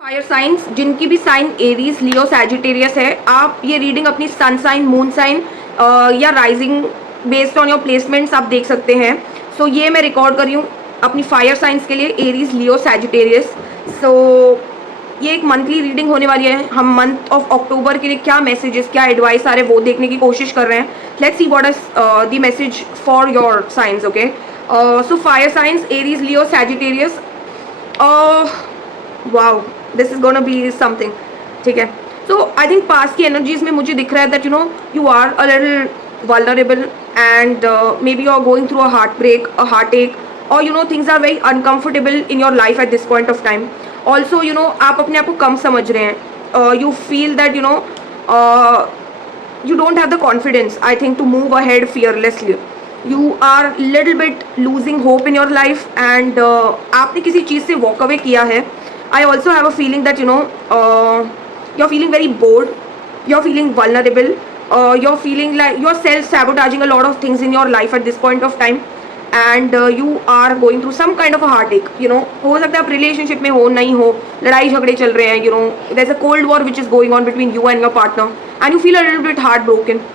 Fire science जिनकी भी sign Aries Leo Sagittarius है, आप ये रीडिंग अपनी सन साइन मून साइन या rising based on your placements आप देख सकते हैं. सो ये मैं रिकॉर्ड कर रही हूँ अपनी फायर साइंस के लिए, एरीज लियो सैजिटेरियस. सो ये एक मंथली रीडिंग होने वाली है. हम मंथ ऑफ अक्टूबर के लिए क्या मैसेजेस, क्या एडवाइस आ रहे हैं वो देखने की कोशिश कर रहे हैं. Let's see what is the message for your signs. Okay, so fire signs Aries Leo Sagittarius. Wow, this is gonna be something. ठीक है, सो आई थिंक पास्ट की एनर्जीज में मुझे दिख रहा है that you are a little vulnerable and maybe you're going through a heartbreak, a heartache, or things are very uncomfortable in your life at this point of time. Also आप अपने आप को कम समझ रहे हैं. You feel that you don't have the confidence, I think, to move ahead fearlessly. You are little bit losing hope in your life and आपने किसी चीज़ से walk away किया है. I also have a feeling that you're feeling very bored, you're feeling vulnerable, you're feeling like you're self-sabotaging a lot of things in your life at this point of time, and you are going through some kind of a heartache. हो सकता है आप relationship में हो, नहीं हो, लड़ाई झगड़े चल रहे हैं. There's a cold war which is going on between you and your partner, and you feel a little bit heartbroken.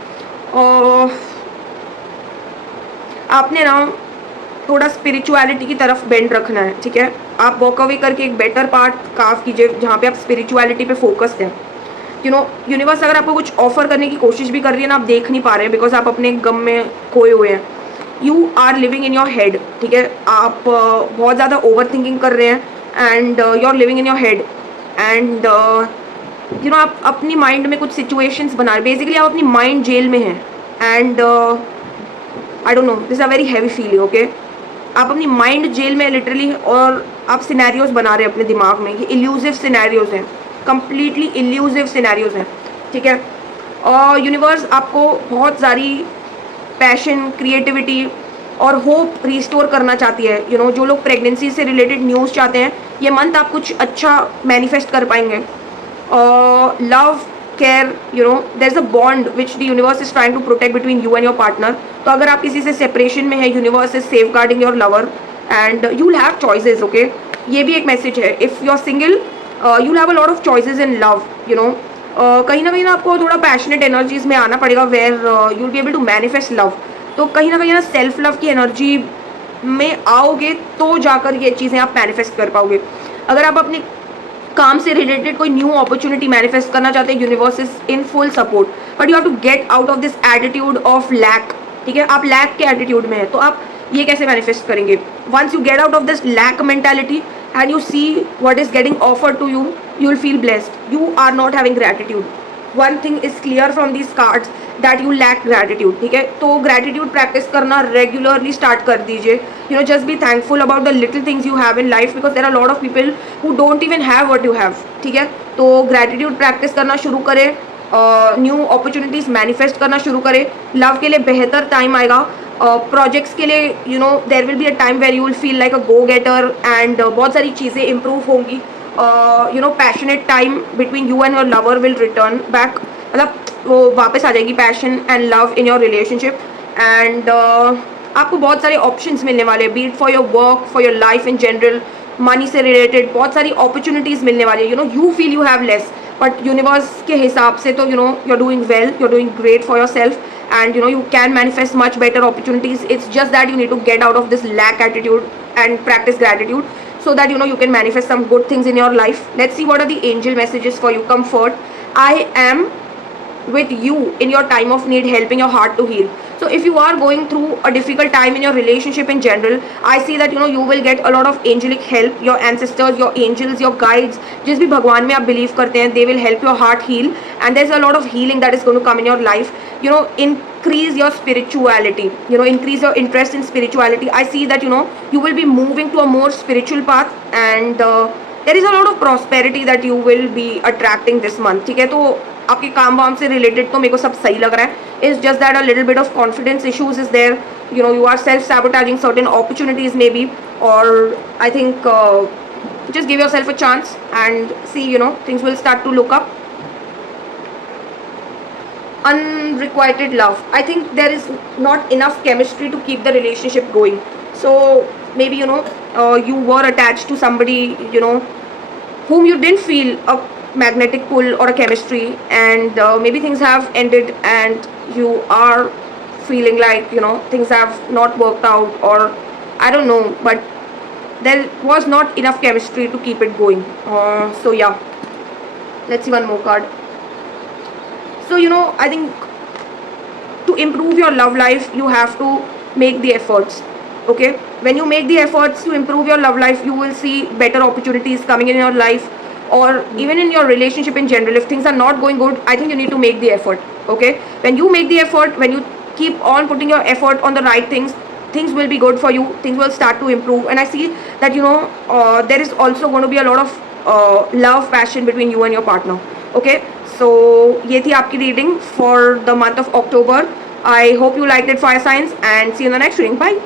आपने ना थोड़ा स्पिरिचुअलिटी की तरफ बेंड रखना है. ठीक है, आप वॉक अवे करके एक बेटर पार्ट कार्व कीजिए जहाँ पे आप स्पिरिचुअलिटी पे फोकस्ड हैं. यूनिवर्स अगर आपको कुछ ऑफर करने की कोशिश भी कर रही है ना, आप देख नहीं पा रहे हैं बिकॉज आप अपने गम में खोए हुए हैं. You are living in your head. ठीक है, आप बहुत ज़्यादा ओवर थिंकिंग कर रहे हैं and you are living in your head and आप अपनी माइंड में कुछ सिचुएशंस बना रहे. बेसिकली आप अपनी माइंड जेल में हैं and I don't know, this a very heavy feeling. Okay, आप अपनी माइंड जेल में लिटरली, और आप सिनेरियोज बना रहे हैं अपने दिमाग में. ये इल्यूसिव सिनेरियोज हैं, कंप्लीटली इल्यूसिव सिनेरियोज हैं. ठीक है, और यूनिवर्स आपको बहुत सारी पैशन, क्रिएटिविटी और होप रिस्टोर करना चाहती है. जो लोग प्रेगनेंसी से रिलेटेड न्यूज़ चाहते हैं, ये मंथ आप कुछ अच्छा मैनिफेस्ट कर पाएंगे. Love, care, there is a bond which the universe is trying to protect between you and your partner. तो अगर आप किसी से सेपरेशन में है, universe is safeguarding your lover and you will have choices. Okay, ये भी एक मैसेज है. If you are single, you will have a lot of choices in love. कहीं ना आपको थोड़ा पैशनेट एनर्जीज में आना पड़ेगा where you will be able to manifest love. तो कहीं ना सेल्फ लव की एनर्जी में आओगे तो जाकर ये चीज़ें आप मैनिफेस्ट कर पाओगे. अगर आप अपने काम से रिलेटेड कोई न्यू अपॉर्चुनिटी मैनिफेस्ट करना चाहते हैं, universe is in full support, but you have to get out of this attitude of lack. ठीक है, आप लैक के एटीट्यूड में हैं, तो आप ये कैसे मैनिफेस्ट करेंगे? Once you get out of this lack mentality and you see what is getting offered to you, you will feel blessed. You are not having gratitude. One thing is clear from these cards that you lack gratitude. ठीक है, तो gratitude practice करना regularly start कर दीजिए. Just be thankful about the little things you have in life because there are a lot of people who don't even have what you have. ठीक है, तो gratitude practice करना शुरू करें, new opportunities manifest करना शुरू करें. लव के लिए बेहतर टाइम आएगा. प्रोजेक्ट्स के लिए there will be a time where you will feel like a go getter and बहुत सारी चीज़ें इम्प्रूव होंगी. Passionate time between you and your lover will return back. मतलब वो वापस आ जाएगी passion and love in your relationship. And आपको बहुत सारे ऑप्शंस मिलने वाले, be it for your work, for your life in general, money से रिलेटेड बहुत सारी अपॉर्चुनिटीज़ मिलने वाली है. You feel you have less, but universe के हिसाब से तो you are doing well, you are doing great for yourself. And you can manifest much better opportunities. It's just that you need to get out of this lack attitude and practice gratitude so that you can manifest some good things in your life. Let's see what are the angel messages for you. Comfort. I am with you in your time of need, helping your heart to heal. So if you are going through a difficult time in your relationship in general, I see that you will get a lot of angelic help. Your ancestors, your angels, your guides, जिस भी भगवान में आप believe करते हैं, they will help your heart heal, and there's a lot of healing that is going to come in your life. Increase your spirituality, increase your interest in spirituality. I see that you will be moving to a more spiritual path, and there is a lot of prosperity that you will be attracting this month. ठीक है, तो आपके काम वाम से related तो मेरे को सब सही लग रहा है. It's just that a little bit of confidence issues is there. You are self sabotaging certain opportunities maybe, और I think just give yourself a chance and see things will start to look up. Unrequited love. I think there is not enough chemistry to keep the relationship going. So maybe you were attached to somebody whom you didn't feel a magnetic pull or a chemistry, and maybe things have ended and you are feeling like, you know, things have not worked out, or I don't know, but there was not enough chemistry to keep it going. So yeah, let's see one more card. So, you know, I think to improve your love life, you have to make the efforts. Okay, when you make the efforts to improve your love life, you will see better opportunities coming in your life, or even in your relationship in general. If things are not going good, I think you need to make the effort. Okay, when you make the effort, when you keep on putting your effort on the right things, things will be good for you, things will start to improve. And I see that, you know, there is also going to be a lot of love, passion between you and your partner. Okay, so ये थी आपकी reading for the month of October. I hope you liked it, fire signs, and see you in the next reading. Bye.